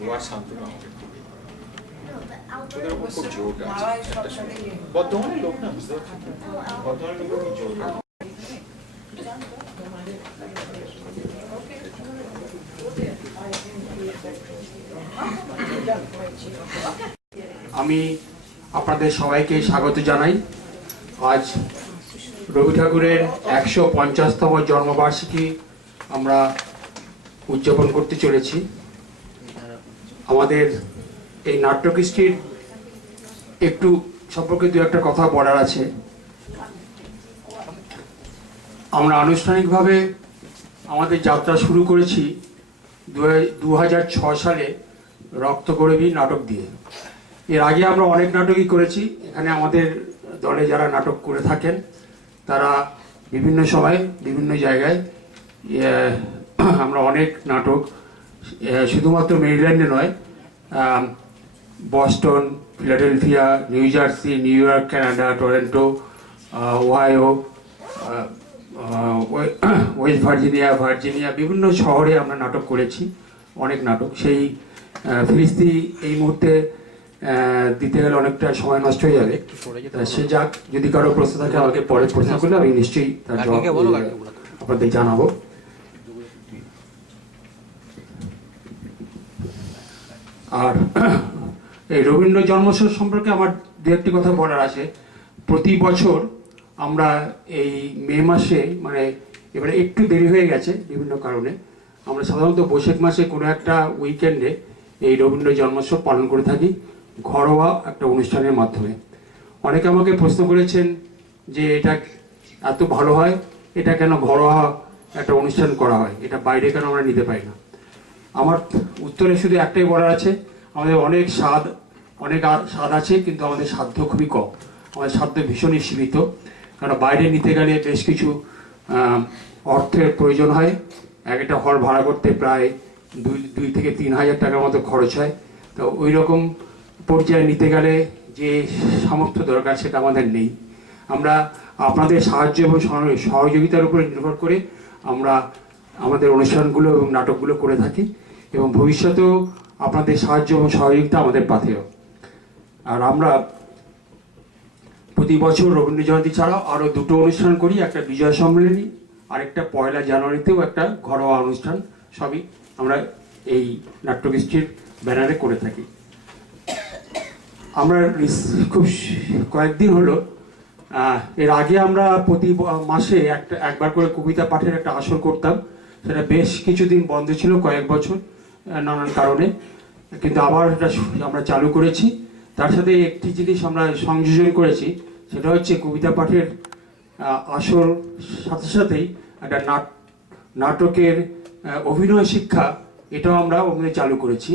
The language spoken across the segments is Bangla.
ওয়ার শান্তনু আমাকে খুবই ওদের উপর খুব জোর আছে বর্তমানে লোক না বুঝতে পারছি বর্তমানে লোক খুব জোর আমি আপনাদের সবাইকে স্বাগত জানাই। আজ রবি ঠাকুরের 150তম জন্মবার্ষিকী আমরা উদযাপন করতে চলেছি। আমাদের এই নাট্যকৃষ্টির একটু সম্পর্কে দু একটা কথা বলার আছে। আমরা আনুষ্ঠানিকভাবে আমাদের যাত্রা শুরু করেছি 2006 সালে রক্তকরবী নাটক দিয়ে। এর আগে আমরা অনেক নাটকই করেছি। এখানে আমাদের দলে যারা নাটক করে থাকেন তারা বিভিন্ন সময় বিভিন্ন জায়গায় আমরা অনেক নাটক শুধুমাত্র মেরিল্যান্ডে নয়, Boston, Philadelphia, new jersey, new York, Canada, Toronto, Ohio, West Virginia বিভিন্ন শহরে আমরা নাটক করেছি, অনেক নাটক। সেই ফিরিস্তি এই মুহূর্তে দিতে গেলে অনেকটা সময় নষ্ট হয়ে যাবে। সে যাক, যদি কারো প্রশ্ন থাকে আমাকে পরে প্রশ্ন করলে আমি নিশ্চয়ই তার জবাব আপনাদের জানাবো। আর এই রবীন্দ্র জন্মোৎসব সম্পর্কে আমার দু একটি কথা বলার আছে। প্রতি বছর আমরা এই মে মাসে, মানে এবারে একটু দেরি হয়ে গেছে বিভিন্ন কারণে, আমরা সাধারণত বৈশাখ মাসে কোনো একটা উইকেন্ডে এই রবীন্দ্র জন্মোৎসব পালন করে থাকি ঘরোয়া একটা অনুষ্ঠানের মাধ্যমে। অনেকে আমাকে প্রশ্ন করেছেন যে এটা এত ভালো হয়, এটা কেন ঘরোয়া একটা অনুষ্ঠান করা হয়, এটা বাইরে কেন আমরা নিতে পারি না? আমার উত্তরে শুধু একটাই বলার আছে, আমাদের অনেক স্বাদ আছে, কিন্তু আমাদের সাধ্য খুবই কম। আমাদের সাধ্য ভীষণই সীমিত, কারণ বাইরে নিতে গেলে বেশ কিছু অর্থের প্রয়োজন হয়। একটা হল ভাড়া করতে প্রায় 2 থেকে 3 হাজার টাকার মতো খরচ হয়। তো ওই রকম পর্যায়ে নিতে গেলে যে সামর্থ্য দরকার সেটা আমাদের নেই। আমরা আপনাদের সাহায্য এবং সহযোগিতার উপরে নির্ভর করে আমরা আমাদের অনুষ্ঠানগুলো এবং নাটকগুলো করে থাকি, এবং ভবিষ্যতেও আপনাদের সাহায্য এবং সহযোগিতা আমাদের পাথেয়। আর আমরা প্রতি বছর রবীন্দ্র জয়ন্তী ছাড়াও আরও 2টো অনুষ্ঠান করি, একটা বিজয় সম্মেলনী, আরেকটা 1 জানুয়ারিতেও একটা ঘরোয়া অনুষ্ঠান। সবই আমরা এই নাট্যকৃষ্টির ব্যানারে করে থাকি। আমরা খুব কয়েকদিন হলো, এর আগে আমরা প্রতি মাসে একবার করে কবিতা পাঠের একটা আসর করতাম। সেটা বেশ কিছুদিন বন্ধ ছিল, কয়েক বছর নানান কারণে, কিন্তু আবার এটা আমরা চালু করেছি। তার সাথে একটি জিনিস আমরা সংযোজন করেছি, সেটা হচ্ছে কবিতা পাঠের আসর সাথে সাথেই একটা নাটকের অভিনয় শিক্ষা, এটাও আমরা চালু করেছি।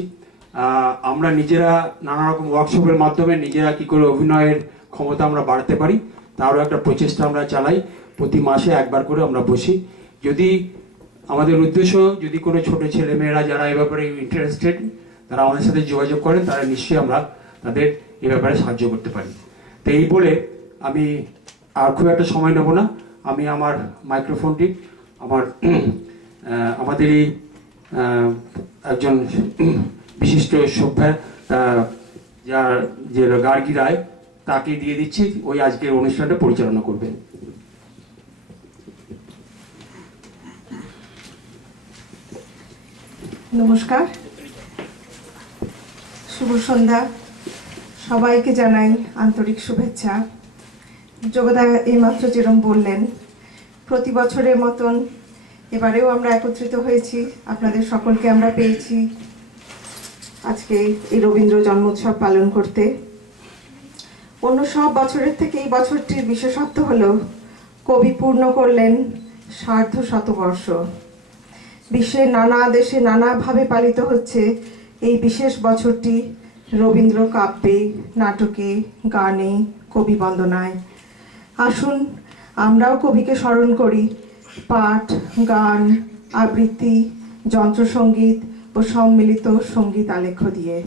আমরা নিজেরা নানা রকম ওয়ার্কশপের মাধ্যমে নিজেরা কী করে অভিনয়ের ক্ষমতা আমরা বাড়াতে পারি তারও একটা প্রচেষ্টা আমরা চালাই। প্রতি মাসে একবার করে আমরা বসি। যদি আমাদের উদ্দেশ্য, যদি কোনো ছোট ছেলেমেয়েরা যারা এ ব্যাপারে ইন্টারেস্টেড তারা আমাদের সাথে যোগাযোগ করেন, তারা নিশ্চয়ই আমরা তাদের এ ব্যাপারে সাহায্য করতে পারি। তো এই বলে আমি আর খুব একটা সময় নেব না। আমি আমার মাইক্রোফোনটি আমাদেরই একজন বিশিষ্ট সভ্যা যার যে গার্গী রায়, তাকে দিয়ে দিচ্ছি। ওই আজকের অনুষ্ঠানটা পরিচালনা করবেন। নমস্কার, শুভ সন্ধ্যা। সবাইকে জানাই আন্তরিক শুভেচ্ছা। যোগদা এইমাত্র যেরকম বললেন, প্রতি বছরের মতন এবারেও আমরা একত্রিত হয়েছি, আপনাদের সকলকে আমরা পেয়েছি আজকে এই রবীন্দ্র জন্মোৎসব পালন করতে। অন্য সব বছরের থেকে এই বছরটির বিশেষত্ব হলো কবি পূর্ণ করলেন 150 বিশ্বের নানা দেশে নানাভাবে পালিত হচ্ছে এই বিশেষ বছরটি রবীন্দ্র কাব্যে, নাটকে, গানে, কবি বন্দনায়। আসুন আমরাও কবিকে স্মরণ করি পাঠ, গান, আবৃত্তি, যন্ত্রসঙ্গীত ও সম্মিলিত সঙ্গীত আলেখ্য দিয়ে।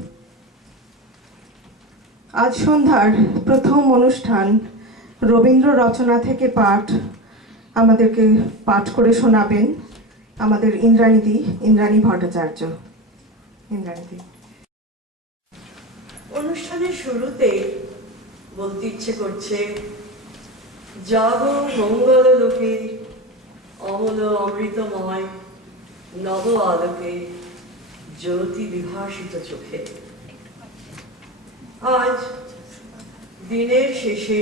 আজ সন্ধ্যার প্রথম অনুষ্ঠান রবীন্দ্র রচনা থেকে পাঠ আমাদেরকে পাঠ করে শোনাবেন আমাদের ইন্দ্রাণী ভট্টাচার্য। ইন্দ্রাণী। অনুষ্ঠানের শুরুতে বলতে ইচ্ছে করছে, যাব মঙ্গল লোকে অমল অমৃতময় নব আলোকে জ্যোতি বিভাসিত চোখে। আজ দিনের শেষে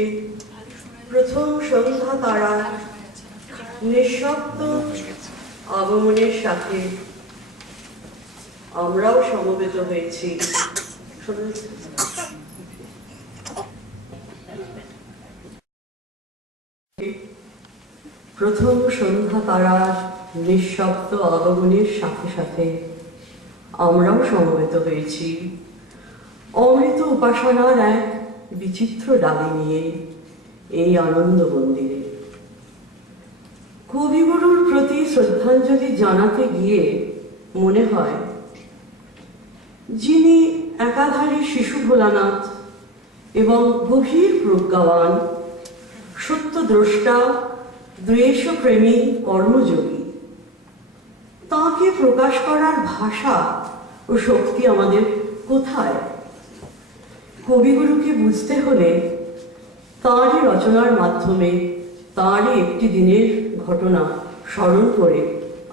প্রথম সন্ধ্যা তারা নিঃশব্দ আগমনের সাথে আমরাও সমবেত হয়েছি প্রথম সন্ধ্যা তারার নিঃশব্দ আগমনের সাথে সাথে আমরাও সমবেত হয়েছি অমৃত উপাসনার এক বিচিত্র ডালি নিয়ে এই আনন্দ মন্দিরে। কবিগুরুর প্রতি শ্রদ্ধাঞ্জলি জানাতে গিয়ে মনে হয়, যিনি একাধারে শিশু ভোলানাথ এবং গভীর প্রজ্ঞাবান, সত্যদ্রষ্টা, দ্বেষপ্রেমী, কর্মযোগী, তাঁকে প্রকাশ করার ভাষা ও শক্তি আমাদের কোথায়? কবিগুরুকে বুঝতে হলে তাঁরই রচনার মাধ্যমে তাঁরই একটি দিনের ঘটনা স্মরণ করে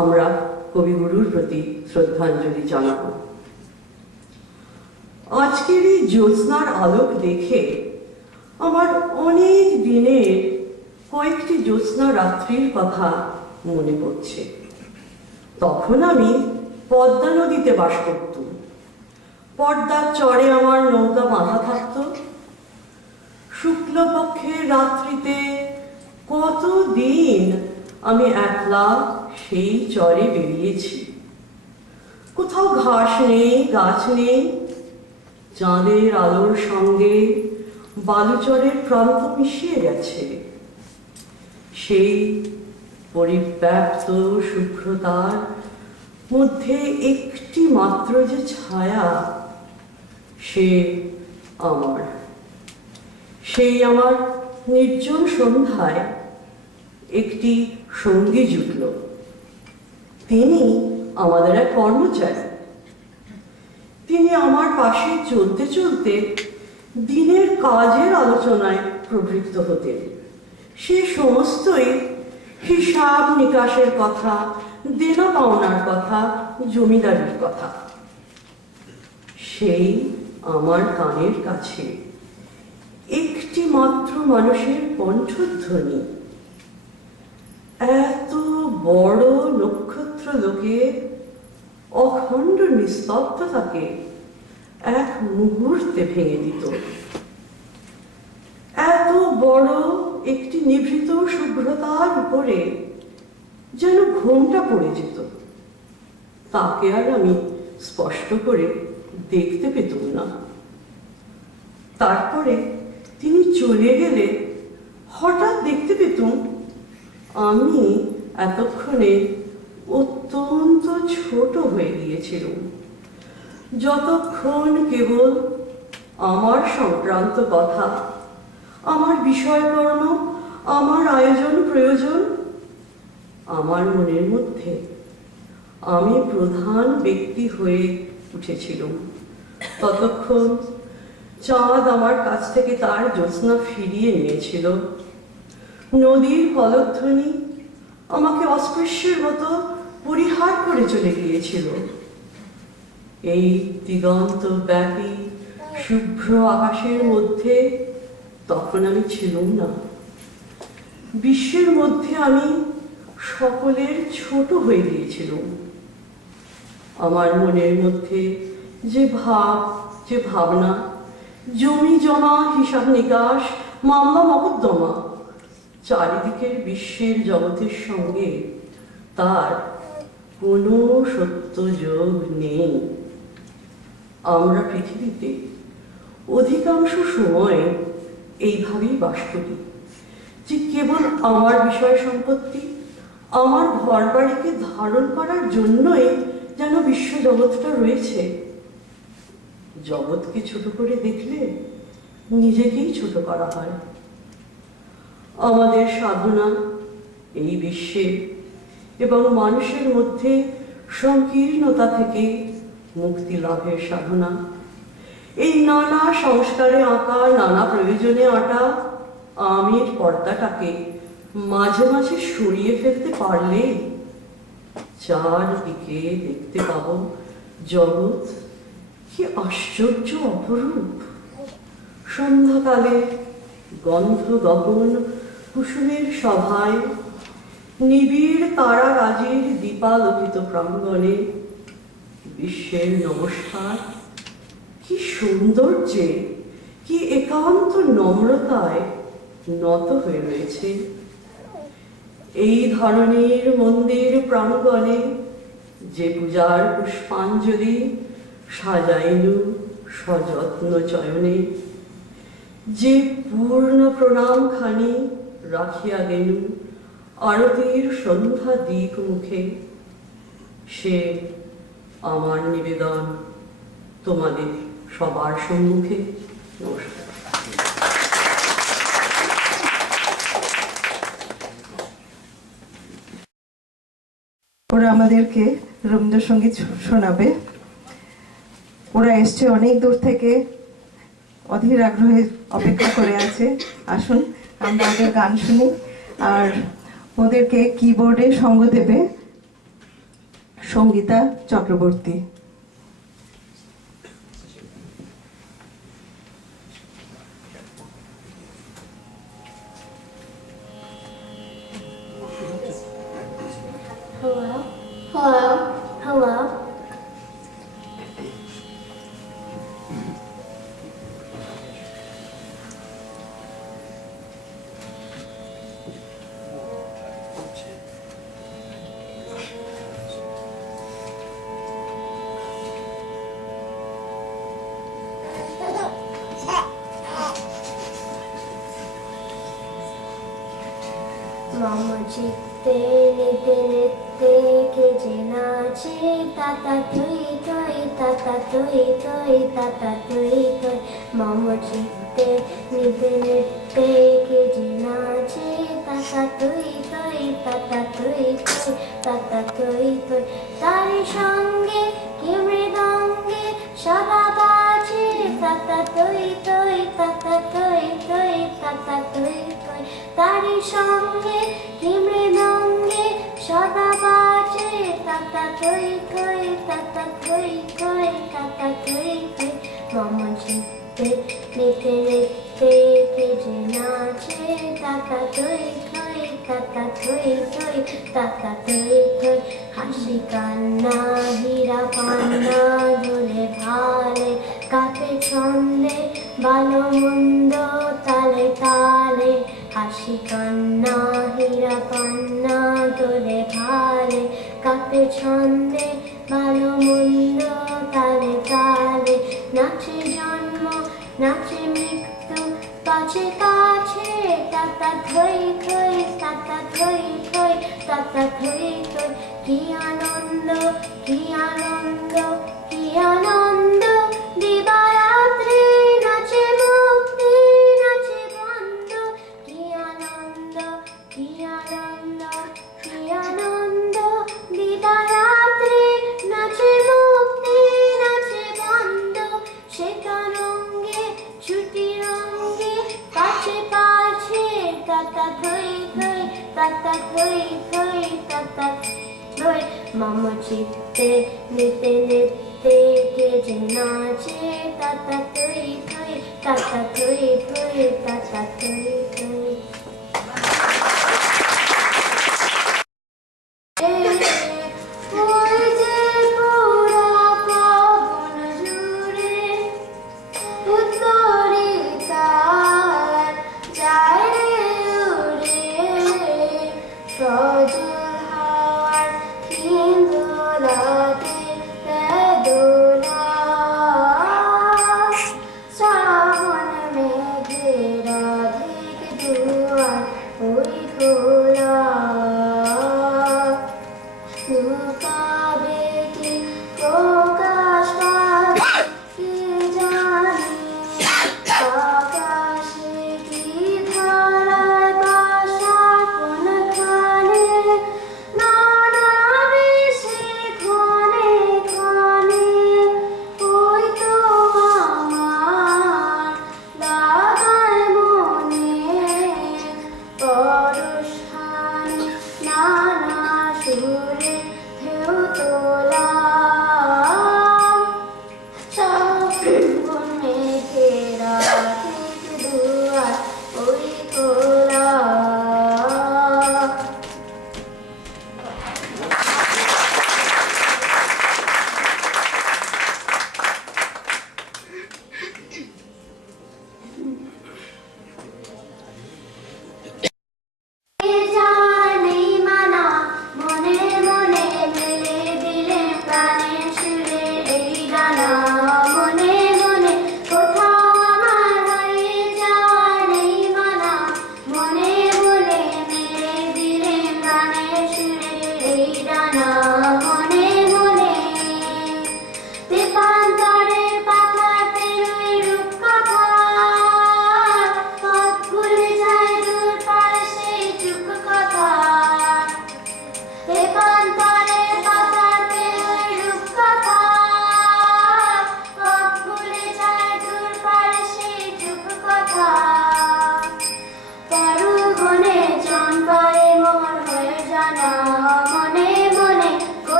আমরা কবিগুরুর প্রতি শ্রদ্ধাঞ্জলি জানাব। আজকের এই জ্যোৎস্নার আলোক দেখে আমার অনেক দিনের কয়েকটি জ্যোৎস্না রাত্রির কথা মনে পড়ছে। তখন আমি পদ্মা নদীতে বাস করতাম। পর্দার চরে আমার নৌকা বাঁধা থাকত। শুক্লপক্ষের রাত্রিতে কতদিন আমি একলা সেই চরে বেরিয়েছি। কোথাও ঘাস নেই, গাছ নেই, চাঁদের আলোর সঙ্গে বালুচরের প্রান্ত মিশিয়ে গেছে। সেই পরিব্যাপ্ত শুভ্রতার মধ্যে একটি মাত্র যে ছায়া, সে আমার। সেই আমার নির্জন সন্ধ্যায় একটি সঙ্গী জুটল। তিনি আমাদের এক কর্মচারী। তিনি আমার পাশে চলতে চলতে দিনের কাজের আলোচনায় প্রবৃত্ত হতেন। সে সমস্তই হিসাব নিকাশের কথা, দেনা পাওনার কথা, জমিদারির কথা। সেই আমার কানের কাছে একটি মাত্র মানুষের কণ্ঠধ্বনি। এত বড় নক্ষত্র লোকে অখণ্ড নিস্তব্ধতাকে এক মুহূর্তে ভেঙে দিত। এত বড় একটি নিভৃত শুভ্রতার উপরে যেন ঘোমটা পড়ে যেত। তাকে আর আমি স্পষ্ট করে দেখতে পেতাম না। তারপরে তিনি চলে গেলে হঠাৎ দেখতে পেতাম আমি এতক্ষণে অত্যন্ত ছোট হয়ে গিয়েছিলাম। যতক্ষণ কেবল আমার সংক্রান্ত কথা, আমার বিষয়কর্ম, আমার আয়োজন প্রয়োজন, আমার মনের মধ্যে আমি প্রধান ব্যক্তি হয়ে উঠেছিলাম, ততক্ষণ চাঁদ আমার কাছ থেকে তার জ্যোৎস্না ফিরিয়ে নিয়েছিল। নদীর পলধ্বনি আমাকে অস্পৃশ্যের মতো পরিহার করে চলে গিয়েছিল। এই দিগন্ত ব্যাপী শুভ্র আকাশের মধ্যে তখন আমি ছিলাম না। বিশ্বের মধ্যে আমি সকলের ছোট হয়ে গিয়েছিলাম। আমার মনের মধ্যে যে ভাব, যে ভাবনা, জমি জমা, হিসাব নিকাশ, মামলা মকদ্দমা, চারিদিকের বিশ্বের জগতের সঙ্গে তার কোনো সত্য যোগ নেই। আমরা পৃথিবীতে অধিকাংশ সময় এইভাবেই বাস করি যে কেবল আমার বিষয় সম্পত্তি, আমার ঘর বাড়িকে ধারণ করার জন্যই যেন বিশ্ব জগৎটা রয়েছে। জগৎকে ছোট করে দেখলে নিজেকেই ছোট করা হয়। আমাদের সাধনা এই বিশ্বে এবং মানুষের মধ্যে সংকীর্ণতা থেকে মুক্তি লাভের সাধনা। এই নানা সংস্কারে আঁকা, নানা প্রয়োজনে আঁটা আমির পর্দাটাকে মাঝে মাঝে সরিয়ে ফেলতে পারলে চারদিকে দেখতে পাবো জগৎ কি আশ্চর্য অপরূপ। সন্ধ্যাকালে গন্ধ গগন কুসুমের সভায়, নিবিড় তারারাজির দীপালোকিত প্রাঙ্গণে বিশ্বের নমস্কার কি সৌন্দর্যে, কি একান্ত নম্রতায় নত হয়ে রয়েছে। এই ধরনের মন্দির প্রাঙ্গণে যে পূজার পুষ্পাঞ্জলি সাজাইনু সযত্ন চয়নে, যে পূর্ণ প্রণাম খানি রাখিয়া গেনু আরতির সন্ধ্যা দিক মুখে, সে আমার নিবেদন তোমাদের সবার সম্মুখে। নমস্কার। ওরা আমাদেরকে রবীন্দ্রসঙ্গীত শোনাবে। ওরা এসছে অনেক দূর থেকে, অধীর আগ্রহে অপেক্ষা করে আছে। আসুন আমরা ওদের গান শুনি। আর ওদেরকে কিবোর্ডে সঙ্গ দেবে Sangeeta Chakraborty. Hello? Hello? Hello? Mama chitte nite nite ke je nache tata tui tui tata tui tui tata tui tui. Mama chitte nite nite ke je nache tata tui tui tata tui tui tata tui tui. Tari সঙ্গে কি মৃদঙ্গে সদা বাজে tata tui tui tata tui tui tata tui tui. তারি সঙ্গে কি মৃদঙ্গে সদা বাজে tata tui tui tata tui tui tata tui tui. Mama chitte nite nite ke je nache tata tui tui tata tui tui tata tui tui. হাসি কান্না হীরা পান্না দোলে ভালে কাপে ছন্দে ভালো মন্দ তালে তালে। হাসি কান্না হীরা পান্না দোলে ভালে কাপে ছন্দে ভালো মন্দ তালে তালে। নাচে জন্ম নাচে মৃত্যু পাছে কাছে tata tui tui tata tui tui tata tui tui. কি আনন্দ কি আনন্দ কি আনন্দ দিবারাত্রি নাচে মুক্তি নাচে বন্ধ। কি আনন্দ কি আনন্দ কি আনন্দ দিবারাত্রি নাচে মুক্তি নাচে বন্ধ। শেখা রঙ্গে ছুটি রঙ্গে পাছে পাছে tata tui tui tata tui tui tata tui. Mama chitte nite nite ke je nache tata tui tui tata tui tui tata tui tui. ওই যে পুরা পবন জুড়ে উত্তরিতার যায় রে উড়ে সজল হাওয়ার হিন্দোলাতে বেদনা। শ্রাবণ মেঘে রাধে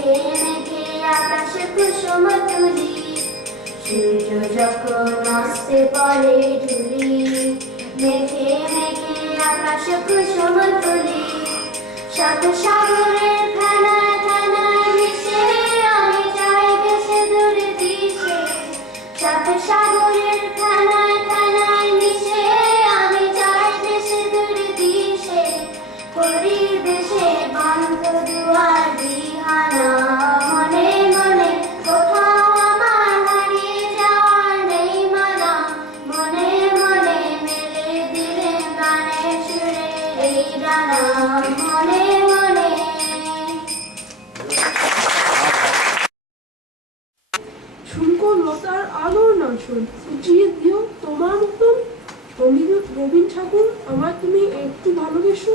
মেঘে মেঘে আকাশে কুসুম তুলি সূর্য যখন আসতে পড়ে ঢুলি মেঘে মেঘে আকাশে কুসুম তুলি সাত সাগরের ফেনায় ফেনায় মিশে আমি যাই ভেসে দূরে দিশে সাত সাগরের ফেনায় ফেনায় মিশে আমি যাই ভেসে দূরে দিশে পরিবেশে বন্ধ দুয়ার দিহানা মনে মনে কোথাও আমার হারিয়ে যাওয়ার নেই মানা মনে মনে মেলে দিলেন গানের সুরে এই ডানা মনে মনে শুল্ক লতার আলোর নাচন উজিয়ে দিও তোমার মতন রবীন্দ্র ঠাকুর আমার তুমি একটু ভালোবেসো।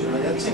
শোনা যাচ্ছে?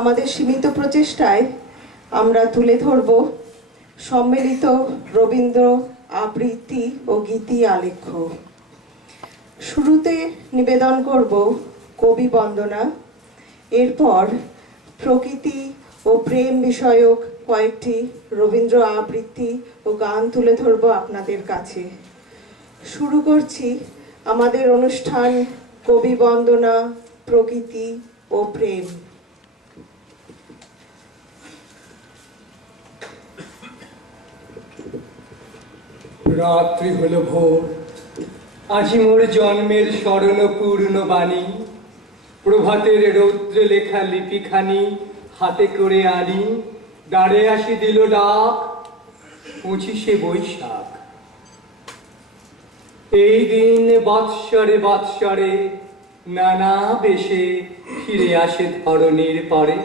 আমাদের সীমিত প্রচেষ্টায় আমরা তুলে ধরব সম্মিলিত রবীন্দ্র আবৃত্তি ও গীতি আলেখ্য। শুরুতে নিবেদন করব কবি বন্দনা, এরপর প্রকৃতি ও প্রেম বিষয়ক কয়েকটি রবীন্দ্র আবৃত্তি ও গান তুলে ধরব আপনাদের কাছে। শুরু করছি আমাদের অনুষ্ঠান কবি বন্দনা, প্রকৃতি ও প্রেম। রাত্রি হলো ভোর, আজি মোর জন্মের স্মরণ পূর্ণ বাণী, প্রভাতের রৌদ্রে লেখা লিপিখানি হাতে করে আনি, দাঁড়ে আসি দিল ডাক 25শে বৈশাখ। এই দিন বৎসরে বৎসরে নানা বেশে ফিরে আসে ধরণীর পরে।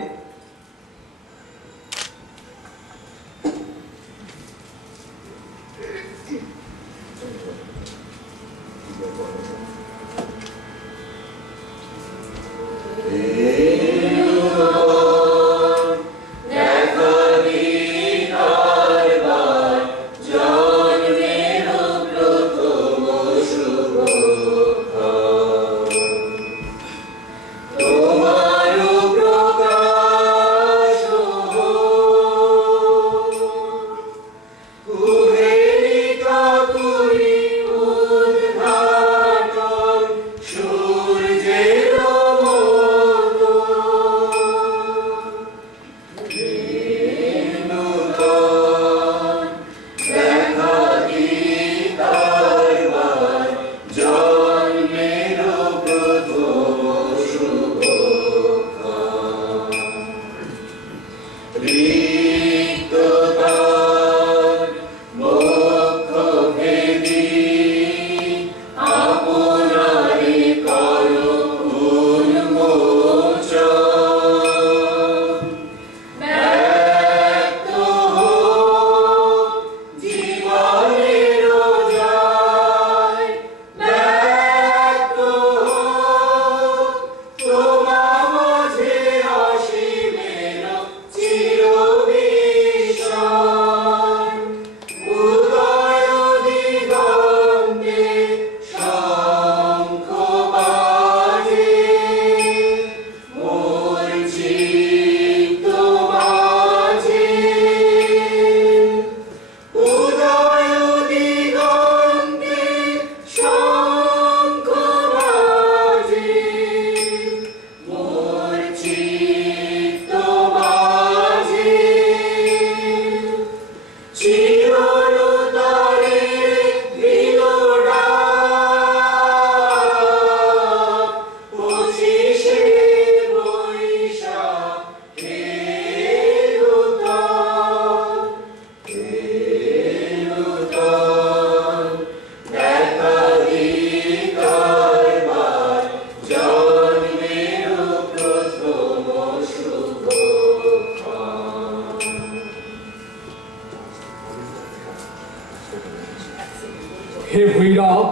হে ভৈরব,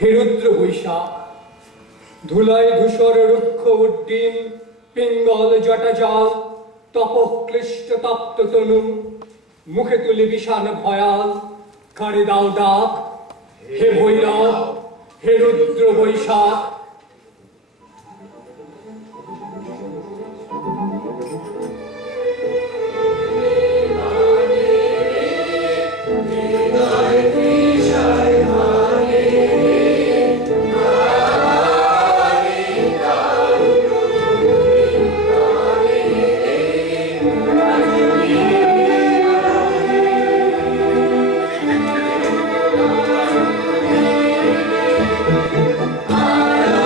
হে রুদ্র বৈশাখ, ধুলায় ধূসর রুক্ষ উড্ডিন পিঙ্গল জটাজাল, তপক্লিষ্ট তপ্ত তনু, মুখে তুলে বিষাণ ভয়াল, কারে দাও ডাক। হে ভৈরব, হে রুদ্র বৈশাখ, আ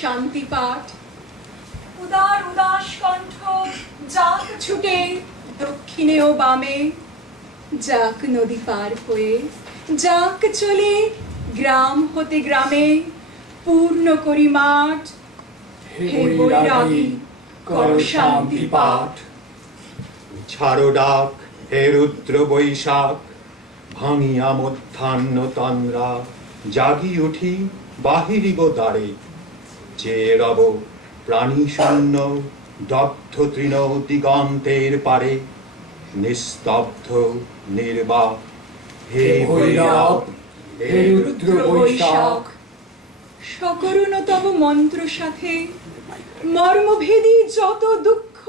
শান্তি পাঠ। উদার উদাস কণ্ঠ যাক ছুটে দক্ষিণে ও বামে, যাক নদী পার হয়ে, যাক চলে গ্রাম হতে গ্রামে, পূর্ণ করি মাঠ। হে বৈরাগী কর শান্তি পাঠ। ছাড়ো ডাক হে রুদ্র বৈশাখ, ভাঙিয়া মধ্যাহ্ন তন্দ্রা, জাগি উঠি বাহিরিব দ্বারে, যে রব প্রাণী শূন্য দগ্ধ তৃণ দিগন্তের পারে, নিস্তব্ধ নির্বাক হে ভৈরব হে রুদ্র বৈশাখ। সকরুণ তব মন্ত্র সাথে মর্মভেদী যত দুঃখ,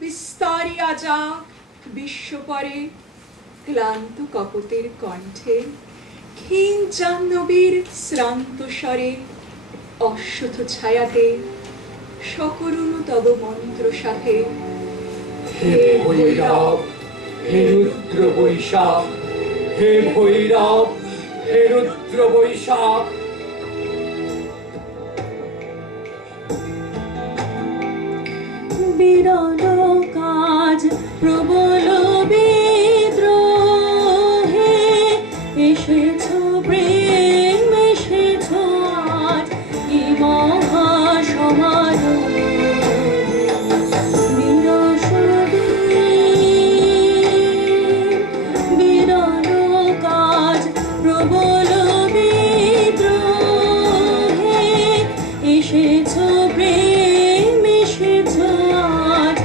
বিস্তারিয়া যাক বিশ্বপরে ক্লান্ত কপতের কণ্ঠে, ক্ষীণ জাহ্নবীর শ্রান্ত স্বরে অশ্বথ ছায়াতে সকরুণ তব মন্ত্র সাথে। হে ভৈরব হে রুদ্র বৈশাখ, হে ভৈরব হে রুদ্র বৈশাখ। বিরল কাজ প্রবল বিদ্রোহে, এসেছ প্রেম এসেছ আজ এই মহাসমারোহে। বিরল কাজ প্রবল বিদ্রোহে, এসেছ প্রেম এসেছ আজ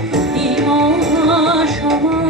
এই মহাসমারোহে।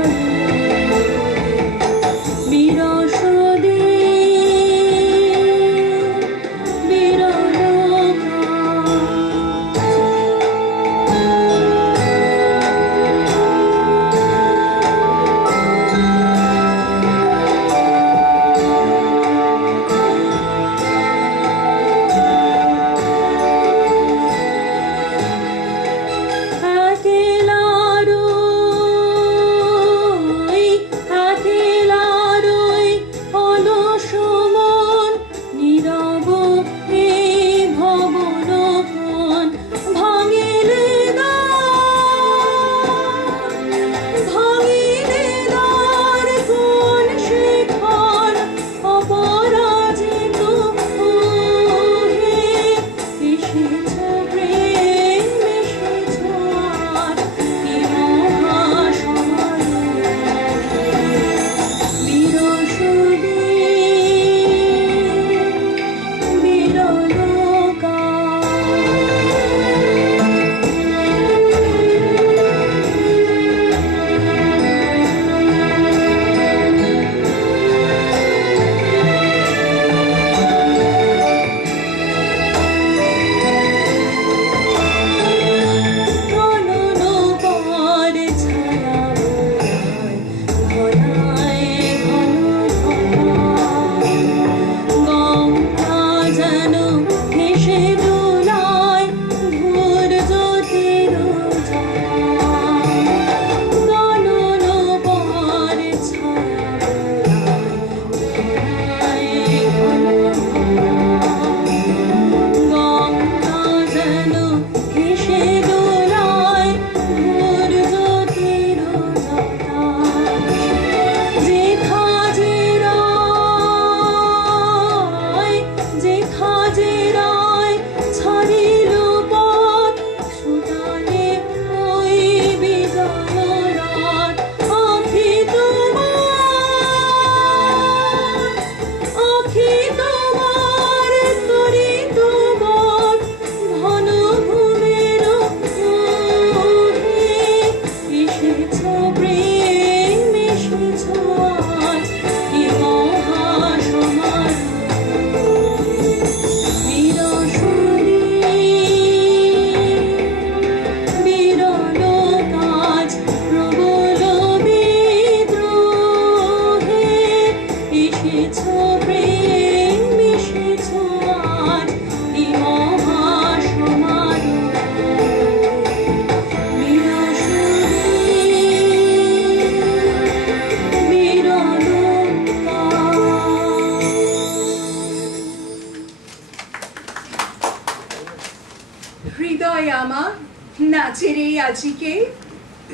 আজিকে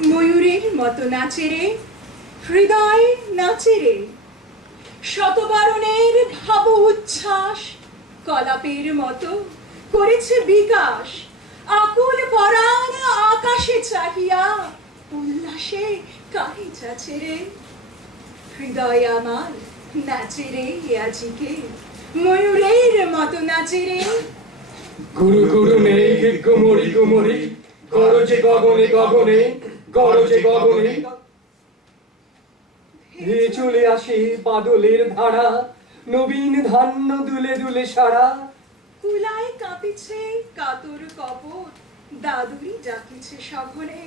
ময়ূরের মতো নাচে রে, হৃদয় নাচে রে। শতবারণের ভাব উচ্ছ্বাস কলাপের মতো করেছে বিকাশ। আকুল পরাণ আকাশে চাহিয়া উল্লাসে কাহে যাচ্ছে রে। হৃদয় আমার নাচে রে আজিকে ময়ূরের মতো নাচে রে। গুরু গুরু মেঘ গুমরি গুমরি গরজে গগনে গগনে গরজে গগনে। ধেয়ে চলে আসে বাদলের ধারা, নবীন ধান্য দুলে দুলে সারা। কুলায় কাঁপিছে কাতর কপট, দাদুরি ডাকিছে সঘনে।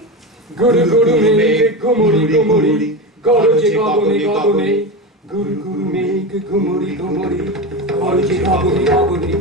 গুরু গুরু মেঘ গুমরি গুমরি গরজে গগনে গগনে। গুরু গুরু মেঘ গুমরি গুমরি গরজে গগনে গগনে।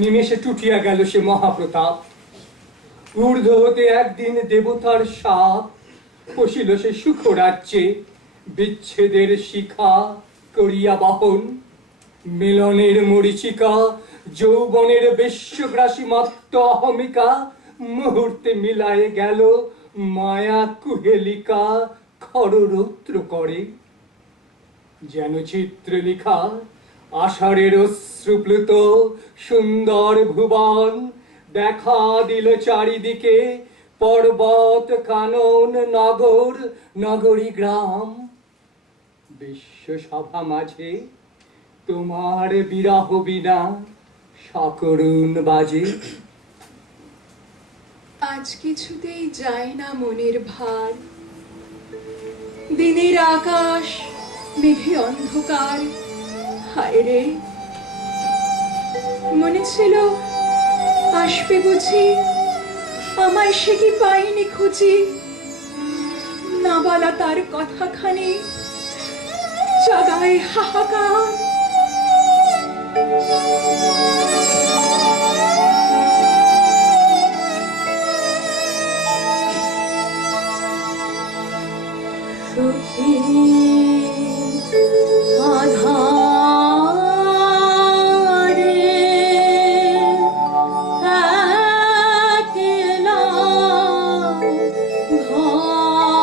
নিমেষে টুটিয়া গেল সে মহাপ্রতাপ। ঊর্ধ্ব হতে একদিন দেবতার সাপ পশিল সে সুখ রাজ্যে, বিচ্ছেদের শিখা করিয়া বহন। মিলনের মরীচিকা যৌবনের বেশ্যগ্রাসী মত্ত অহমিকা, মুহূর্তে মিলায়ে গেল মায়া কুহেলিকা খররৌদ্র করে। যেন চিত্র লিখা আষাঢ়ের অশ্রুপ্লুত সুন্দর ভুবন, দেখা দিল চারিদিকে পর্বত কানন নগর নগরী গ্রাম। বিশ্বসভা মাঝে তোমার বিরহ বিনা সকরুণ বাজে। আজ কিছুতেই যায় না মনের ভার, দিনের আকাশ মেঘে অন্ধকার। হায় রে, মনে ছিল আসবে বুঝি, আমায় সে কি পাইনি খুঁজি। না বলা তার কথাখানি জাগায় হাহাকার। সুখী আধারে একলা ঘরে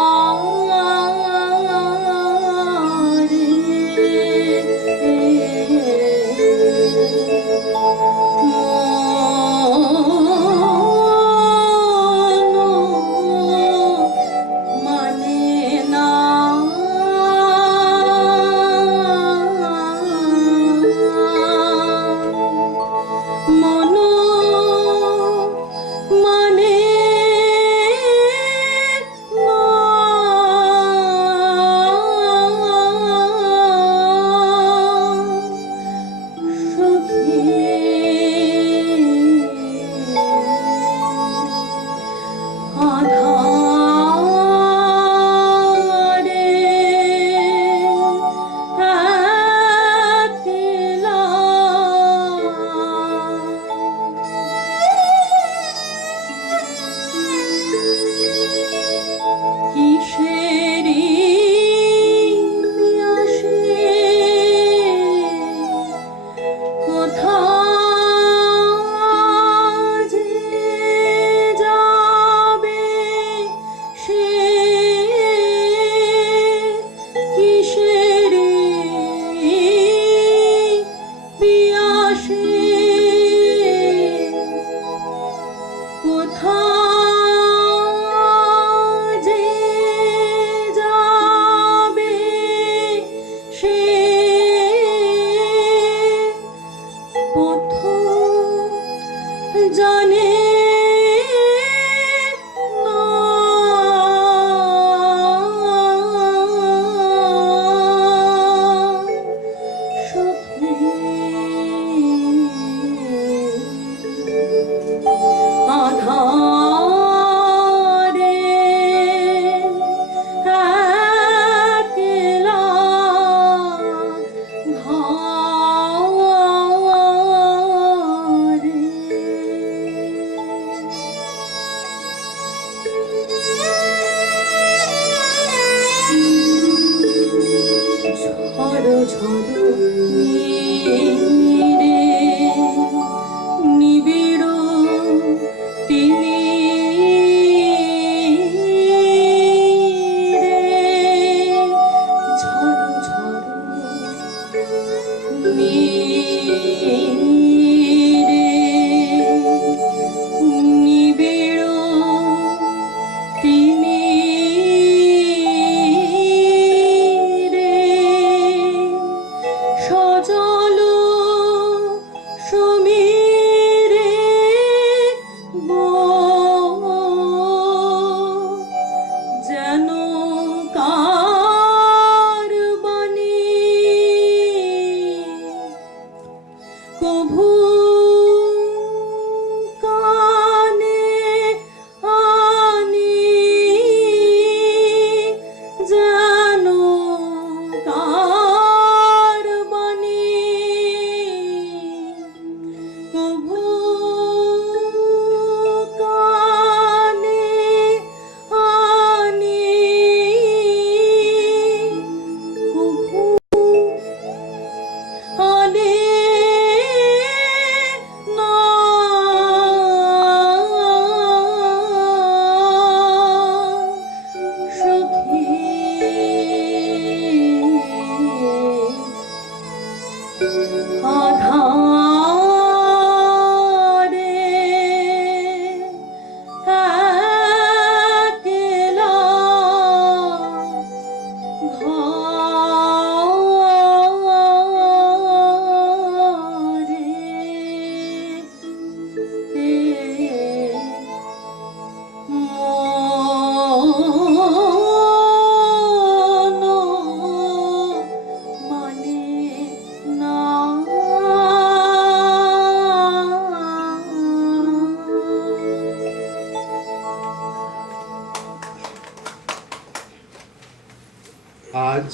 আজ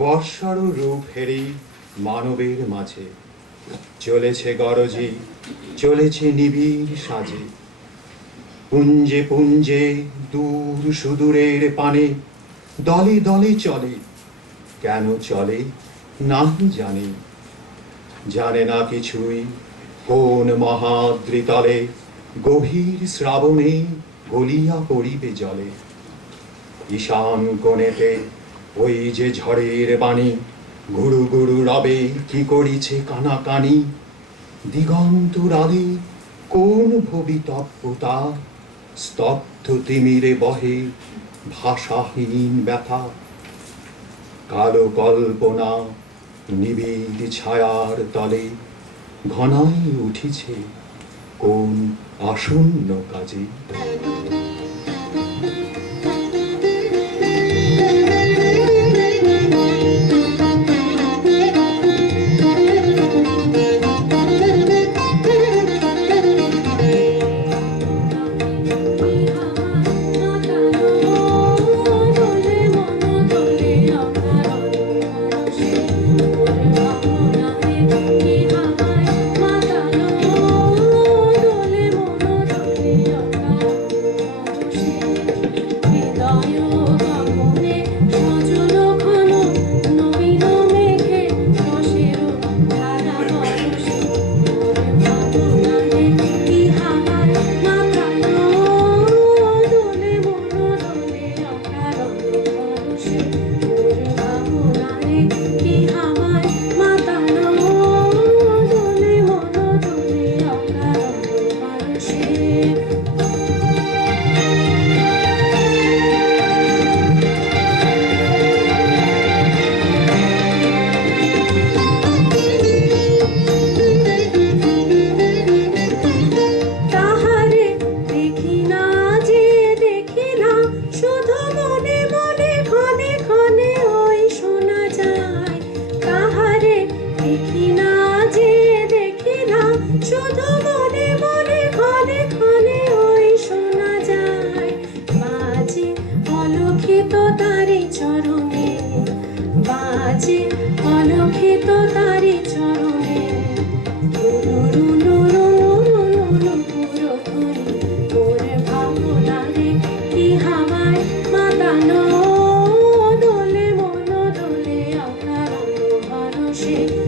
বর্ষার রূপ হেরি মানবের মাঝে চলেছে গরজি, চলেছে নিবিড় সাজে। পুঞ্জে পুঞ্জে দূর সুদূরের পানে দলে দলে চলে, কেন চলে নাহি জানে। জানে না কিছুই কোন মহাদ্রিতলে গভীর শ্রাবণে গলিয়া পড়িবে জলে। ঈশান কোণেতে ওই যে ঝড়ের বাণী গুরু গুরু রবে কি করিছে কানাকানি। দিগন্ত রালে কোন ভবিতব্যতা স্তব্ধ তিমিরে বহে ভাষাহীন ব্যথা। কালো কল্পনা নিবিড় ছায়ার তলে ঘনাই উঠিছে কোন আসন্ন কাজে।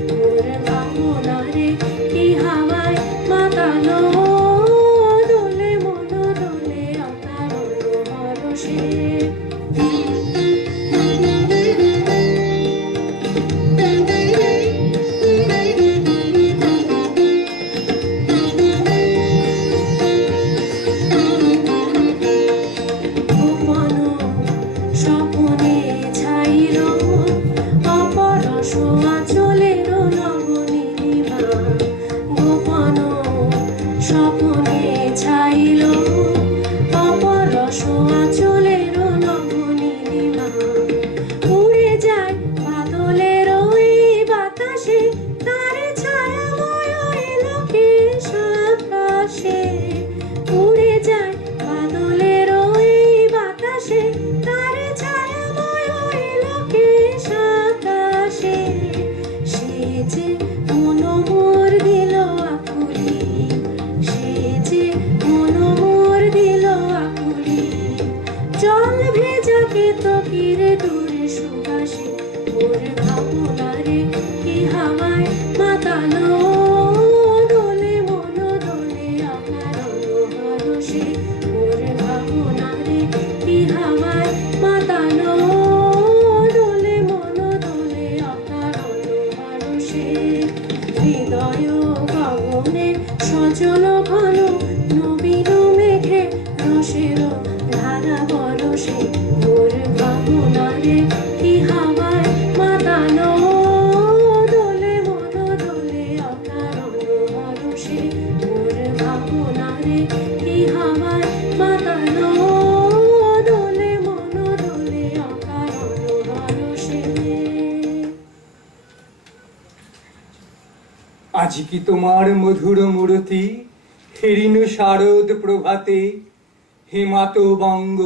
মোর ভাবনারে কি হাওয়ায় হাওয়ায় মাতানো দোলে মন দোলে অকারণ হরষে ওর ভাবনারে কি হাওয়ায় মাতানো দোলে মন দোলে অকারণ হরষে হৃদয় গগনে সজল ঘন নবীন মেঘে রসের ধারা বরসে ওর ভাবনারে কি হাওয়ায় মাতানো দোলে মন দোলে অকারণ হরষে ওর ভাবনারে কি হাওয়ায় মাতানো দোলে মন দোলে অকারণ হরষে। আজি কি তোমার মধুর মূরতি হেরিনু শারদ প্রভাতে হেমাত বঙ্গ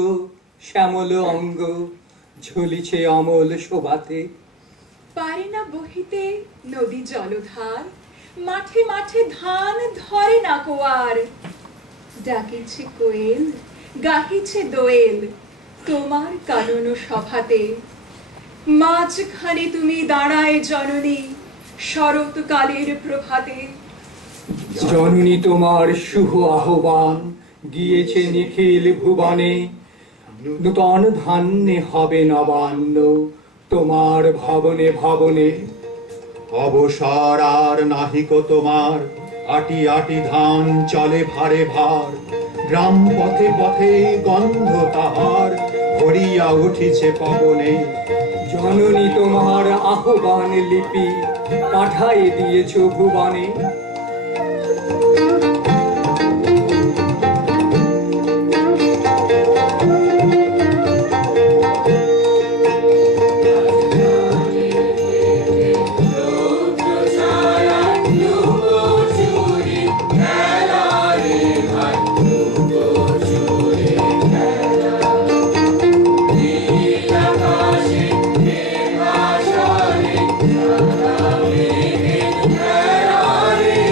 শ্যামল অঙ্গ ঝুলিছে অমল শোভাতে। পারে না বহিতে নদী জলধার, মাঠে মাঠে ধান ধরে না কোয়ার। ডাকিছে কোয়েল গাহিছে দোয়েল তোমার কানন সভাতে। মাঝখানে তুমি দাঁড়ায় জননী শরৎকালের প্রভাতে। জননী তোমার শুভ আহ্বান গিয়েছে নিখিল ভুবনে। নূতন ধান্যে হবে নবান্ন তোমার ভবনে ভবনে। অবসর আর নাহিক তোমার, আটি আটি ধান চলে ভারে ভার। গ্রাম পথে পথে গন্ধ তাহার ভরিয়া উঠিছে পবনে। জননী তোমার আহ্বান লিপি পাঠাই দিয়েছ ভুবনে। খেলা রে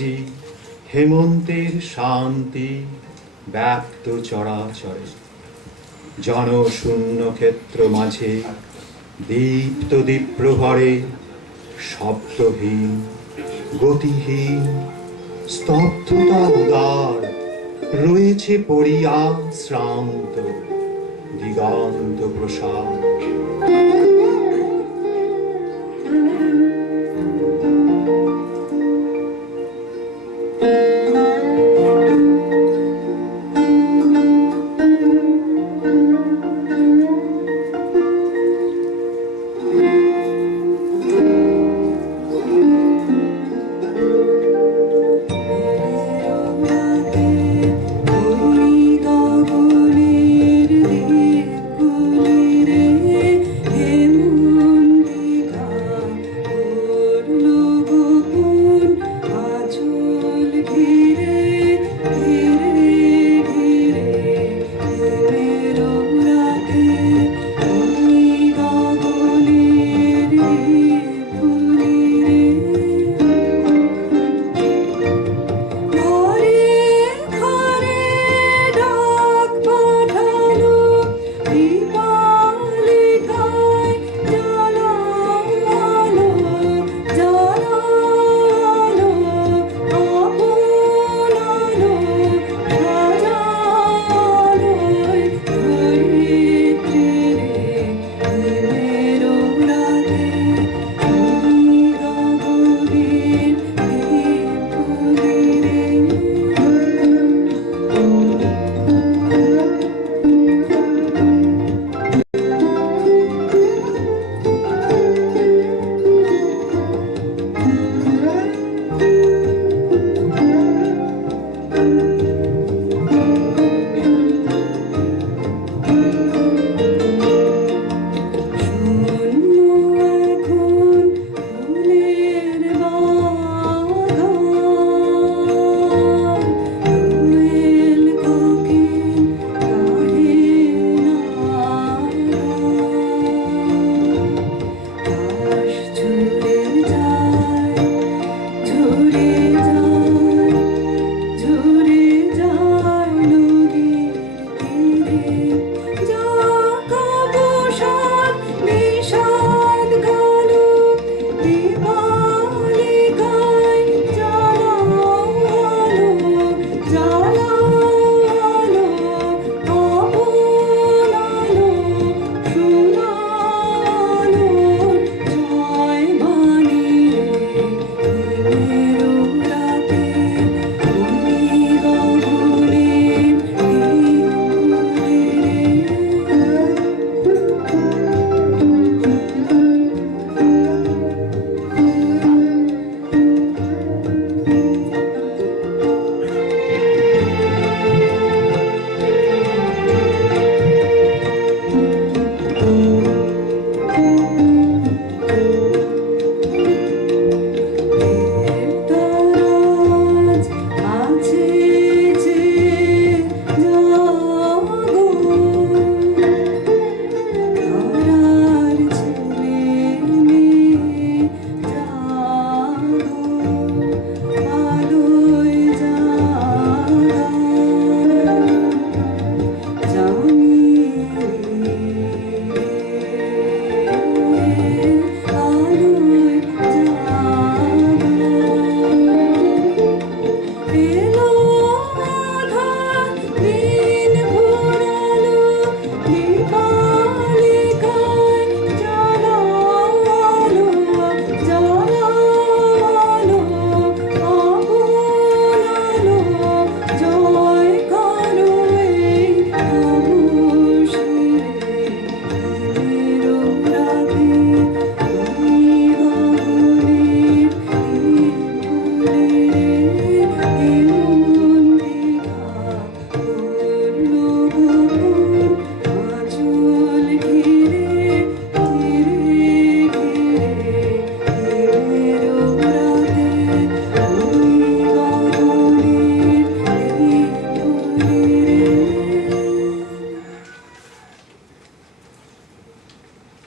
আজি হেমন্তের শান্তি ব্যক্ত চরাচরে। জনশূন্য ক্ষেত্র মাঝে দীপ্ত দীপ্রহরে শব্দহীন গতিহীন স্তব্ধতা উদার রয়েছে পড়িয়া শ্রান্ত দিগন্ত প্রসাদ।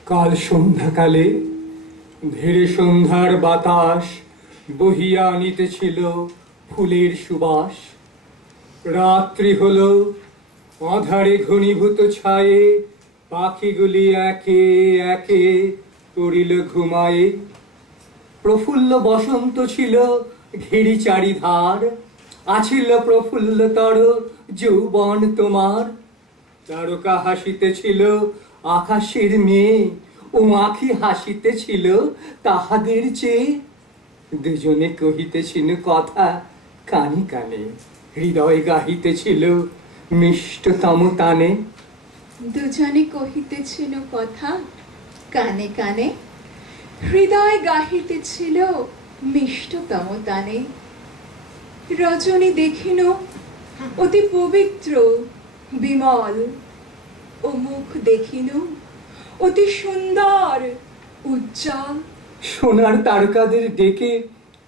কাল সন্ধ্যাকালে ধীরে সন্ধ্যার বাতাস বহিয়া আনিতেছিল ফুলের সুবাস। রাত্রি হলো, আঁধারে ঘনীভূত ছায়ে পাখিগুলি একে একে পড়িল ঘুমায়ে। প্রফুল্ল বসন্ত ছিল ঘিরি চারিধার, আছিল প্রফুল্লতর যৌবন তোমার। তারকা হাসিতেছিল আকাশের মেয়ে, ও আঁখি হাসিতেছিল তাহাদের চেয়ে। দুজনে কহিতেছিল কথা কানে কানে, হৃদয় গাহিতেছিল মিষ্টতম তানে। দুজনে কহিতেছিল কথা কানে কানে, হৃদয় গাহিতেছিল মিষ্টতম তানে। রজনী দেখিল অতি পবিত্র বিমল, ও মুখ দেখিল অতি সুন্দর উজ্জ্বল। সোনার তারকাদের ডেকে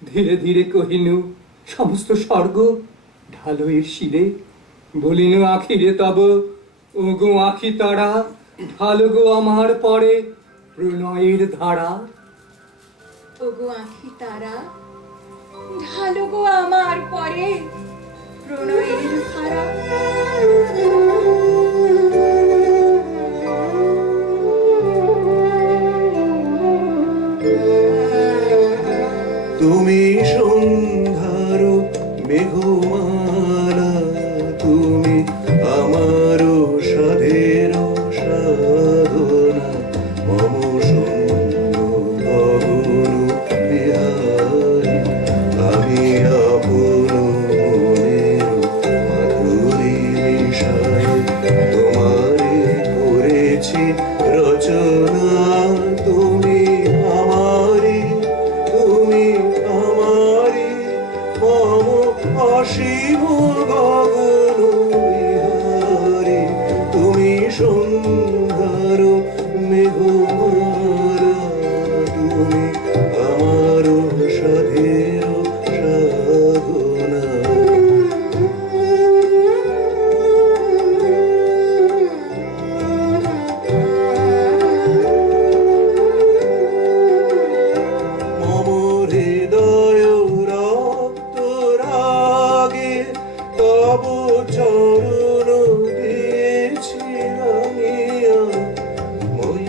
ধীরে ধীরে কহিনু সমস্ত স্বর্গ ঢালুয়ের শিরে। বলিনু আখিরে তব, ও গো আখি তারা, ঢালো গো আমার পরে প্রণয়ের ধারা। ওগো আঁখি তারা, ঢালো গো আমার পরে প্রণয়ের ধারা। তুমি সন্ধ্যার মেঘমালা, তুমি আমার সাধের সাধনা। মম শূন্য গগন বিহারী, আমি আপন মনের মাধুরী মিশায় তোমারে করেছি রচনা। তুমি আমারি, তুমি আমারি, মম অসীম গগন বিহারী। তুমি সন্ধ্যার মেঘমালা, তুমি আমার সাধের সাধনা। মম হৃদয় রক্ত রাগে তব চরণ দিয়েছি রাঙিয়া। মই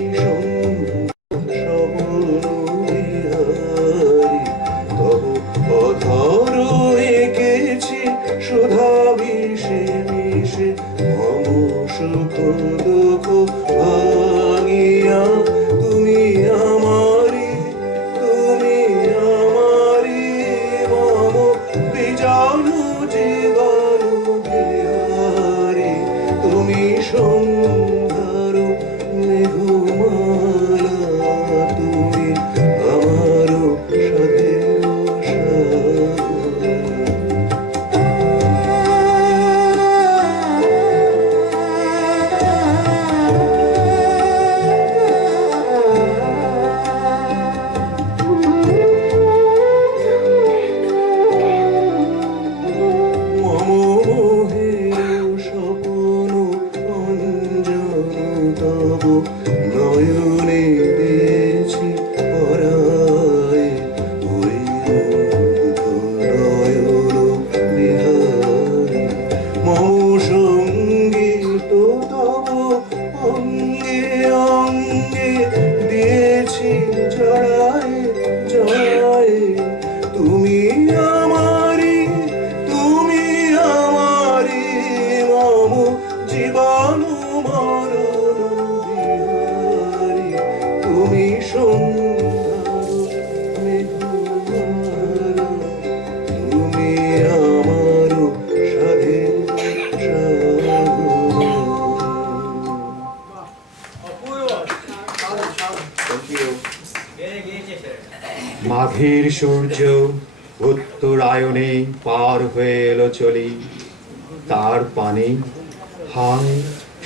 সবল বিহারী, তব অধর এঁকেছি সুধা মিশে মিশে। মম সুখ দুঃখ ভাঙিয়া, তুমি আমারি, তুমি আমারি, মম বিজান জীবন বিহারী। তুমি সন্ধ্যার মেঘমালা, তুমি আমার সাধের সাধনা। মম মোহের স্বপ্ন অঞ্জন তব নয়নে দিয়েছি পরায়। ওই মুগ্ধ নয়ন বিহারী, মম সঙ্গীত তব অঙ্গে অঙ্গে দিয়েছি জড়ায় জড়ায়। তুমি আমারি, তুমি আমারি, মম জীবন মরণ বিহারী। তুমি সন্ধ্যার মেঘমালা, তুমি আমার সাধের সাধনা। মাঘের সূর্য উত্তরায়ণে পার হয়ে এলো চলি, তার পানে হায়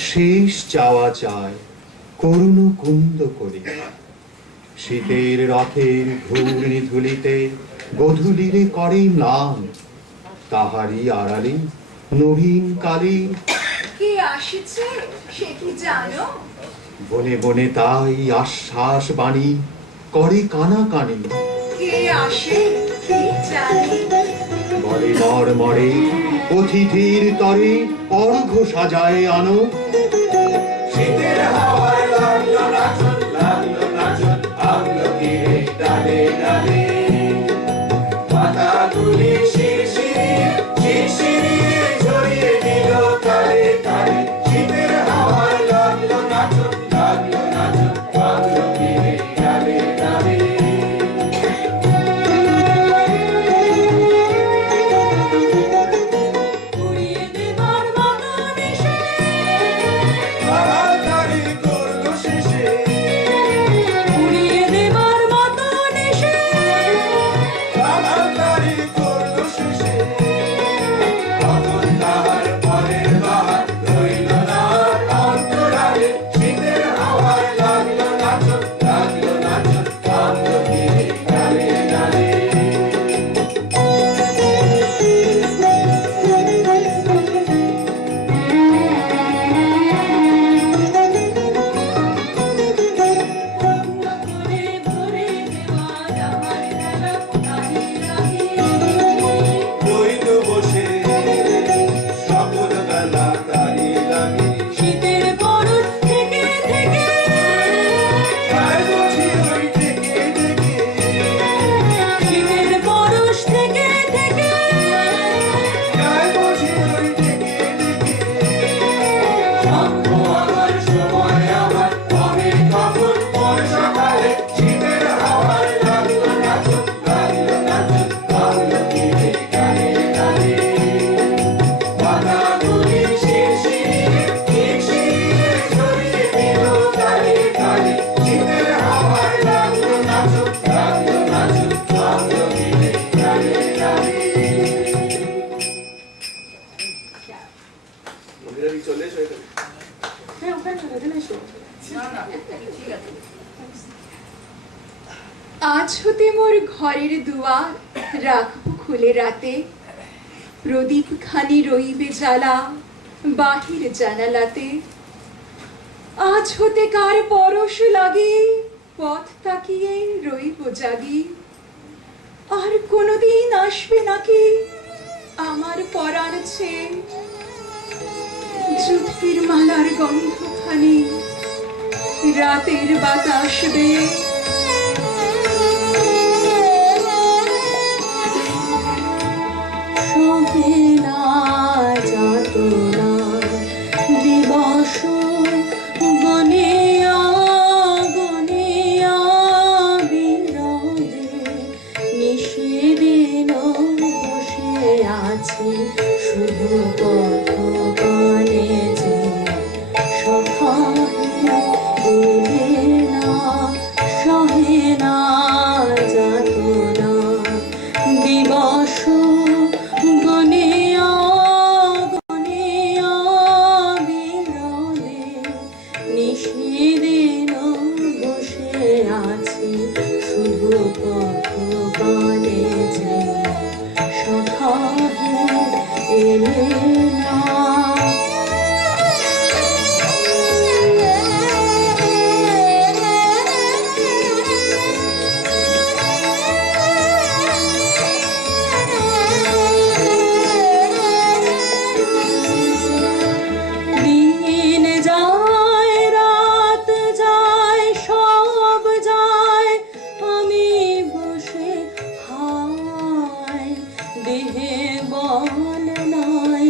শেষ চাওয়া চায় করুণ কুন্দ কলি। শীতের রথের ঘূর্ণি ধুলিতে গধূলিরে করে ম্লান, তাহারি আড়ালে নবীন কালী কে আসিছে সে কি জানো? বনে বনে তাই আশ্বাস বাণী করে কানাকানি। কে আসে কি জানি? মরে মরে অতিথির তরে অর্ঘ্য সাজায় আনো। শীতের হাওয়ায় লাগলো নাচন আমলকির ডালে ডালে, পাতাগুলি শিরশিরিয়ে ঝরিয়ে দিল তালে তালে। শীতের হাওয়ায় লাগলো নাচন আমলকির ডালে ডালে। আজ হতে মোর ঘরের দুয়ার রাখবো খুলে রাতে, প্রদীপ খানি রইবে জ্বালা বাহির জানালাতে। আজ হতে কার পরশ লাগি পথ তাকিয়ে রইব জাগি, আর কোনদিন আসবে নাকি আমার পরাণ ছেয়ে। জুৎপির মালার গন্ধ খানি রাতের বাতাস বেয়ে। দিবস গনিয়া গনিয়া বিরোধে নিশিদিন বসে আছি শুধু পথগানে যে সখা এলে না সহে না যাতনা। দিবস গনিয়া গনিয়া বিরোধে নিশিদিন বসে আছি শুধু পথগানে যে সখা এলে না। দিন যায় রাত যায় সব যায় আমি বসে হায় দেহে বল নাই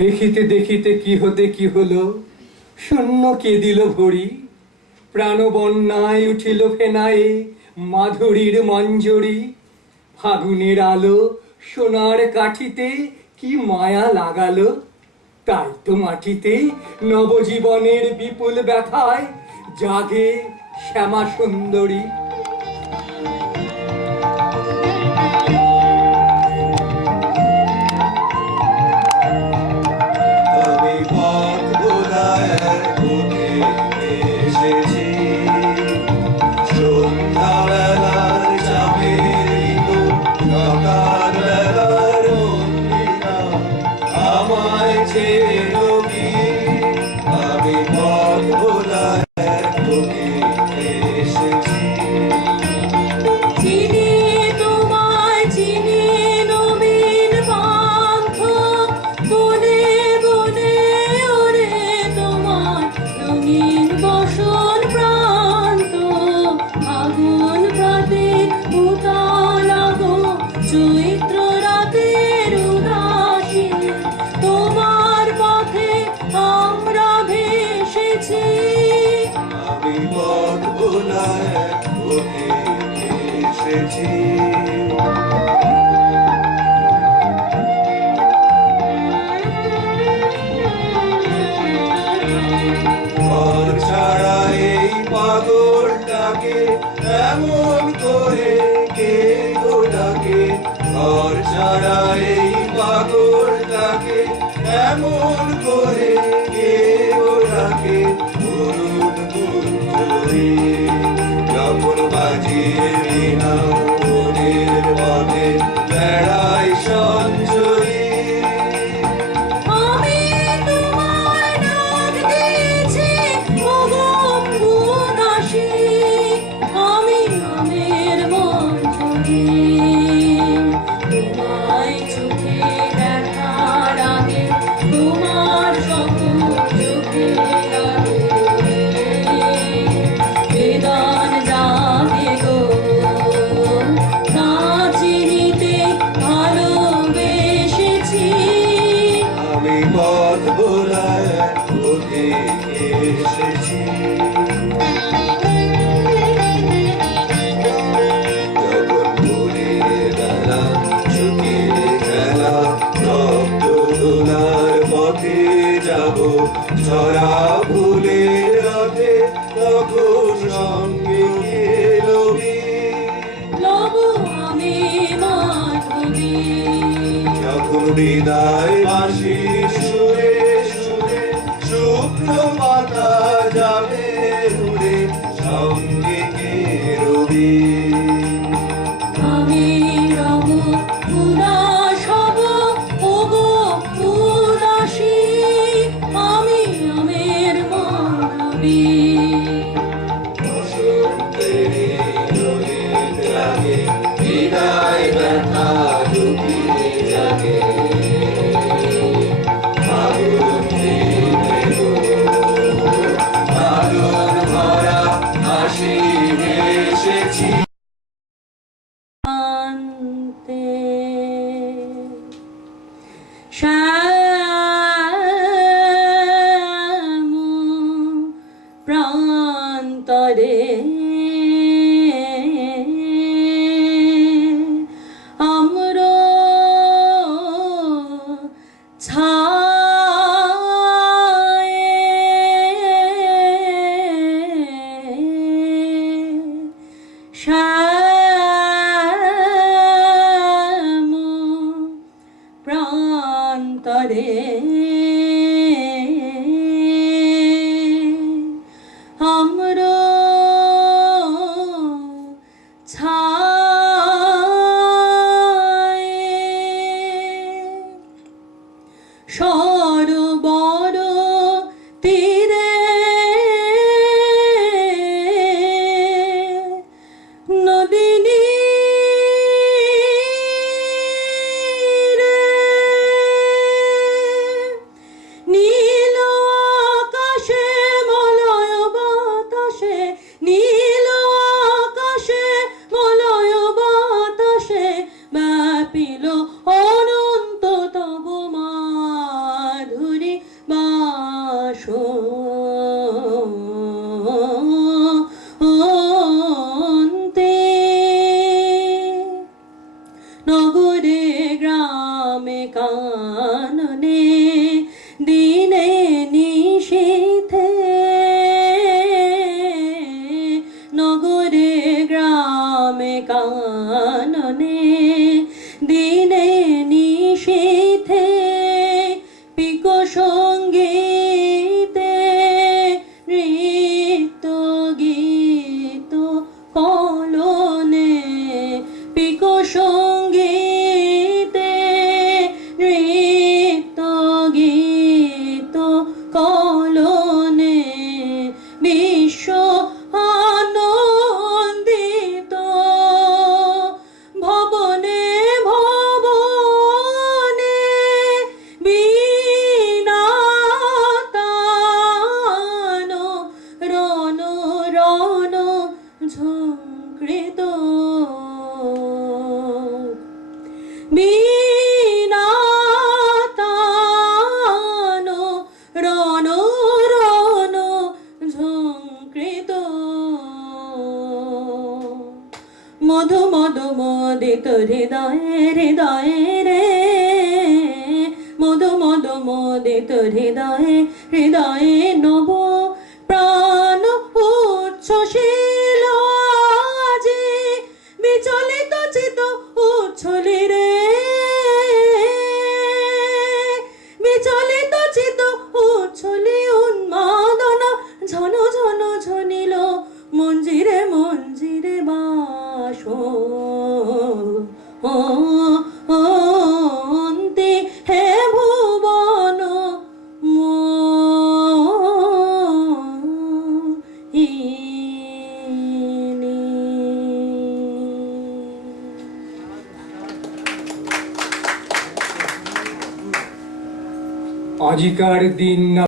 দেখিতে দেখিতে কি হতে কি হলো, শূন্য কে দিল ভরি, প্রাণবন্যায় উঠিল ফেনায়ে মাধুরীর মঞ্জরি। ফাগুনের আলো সোনার কাঠিতে কি মায়া লাগালো, তাই তো মাটিতে নবজীবনের বিপুল ব্যথায় জাগে শ্যামা সুন্দরী। আমি পথ ভোলায় পথে এসেছি, সন্ধ্যাবেলার চামের সকাল বেলার মন্দিরা আমায় চেনো কি? আমি পথ ভোলায় পথে এসেছি। চিনি তোমায় চিনি নবীন পান্থ, বনে বনে ওরে তোমার রঙিন বসন প্রান্ত। আগুন প্রাতে উতালাগো চৈত্র রাতের উদাসী, তোমার পথে আমরা ভেসেছি। আমি পথ ভোলায় পথে এসেছি। ঘর ছাড়া এই পাগলটাকে এমন করে কে গো ডাকে? ঘর ছাড়া এই পাগলটাকে এমন করে কে গো ডাকে? অরুণ গুঞ্জরি যখন বাজিয়ে বিনা মনের পথে বেড়াই সঞ্জরি। আমি তোমায় ডাক দিয়েছি ওগো উদাসী, আমি আমের মঞ্জরি। তোমায় চোখে দেখার আগে তোমার সকল চোখে লাগে বেদন জাগে গো, না চিনিতে ভালোবেসেছি। আমি পথ ভোলায় পথে এসেছি। যখন ভোরের বেলা শুকিয়ে খেলা রক্ত দোলার পথে যাব, ছড়া ফুলের রথে তখন সঙ্গে লবি। লবু আমি মাধবী, যখন বিদায় বাঁশির সুরে সুরে শুক্র পাতা যাবে উড়ে, সঙ্গে কে রবি? আমি রব উদাস হব ওগো উদাসী, আমি আমের মাধবী। বসন্তের রোদের রাগে বিদায় ব্যথা লুকিয়ে জাগে। ফাগুন দিনে গো, ফাগুন ভরা হাসি এসেছি। শান্তে শ্যাম প্রান্তরে আম্র ছায়ে শ্যাম প্রান্তরে আম্র ছায়ে সরোবর তীরে নদিনী রে নীল আকাশে মলয় বাতাসে, নীল আকাশে মলয় বাতাসে ব্যাপিল অনন্ত তব হৃদয়ে হৃদয়ে রে মধু মধু মোদিত হৃদয়ে হৃদয়ে নব প্রাণ উচ্ছ্বসিল আজি বিচলিত চিত উচ্ছলি রে বিচলিত চিত উচ্ছলি উন্মাদনা ঝন ঝন ঝনিল মঞ্জিরে মঞ্জিরে বাস অন্তে হে ভুবন আজিকার দিন না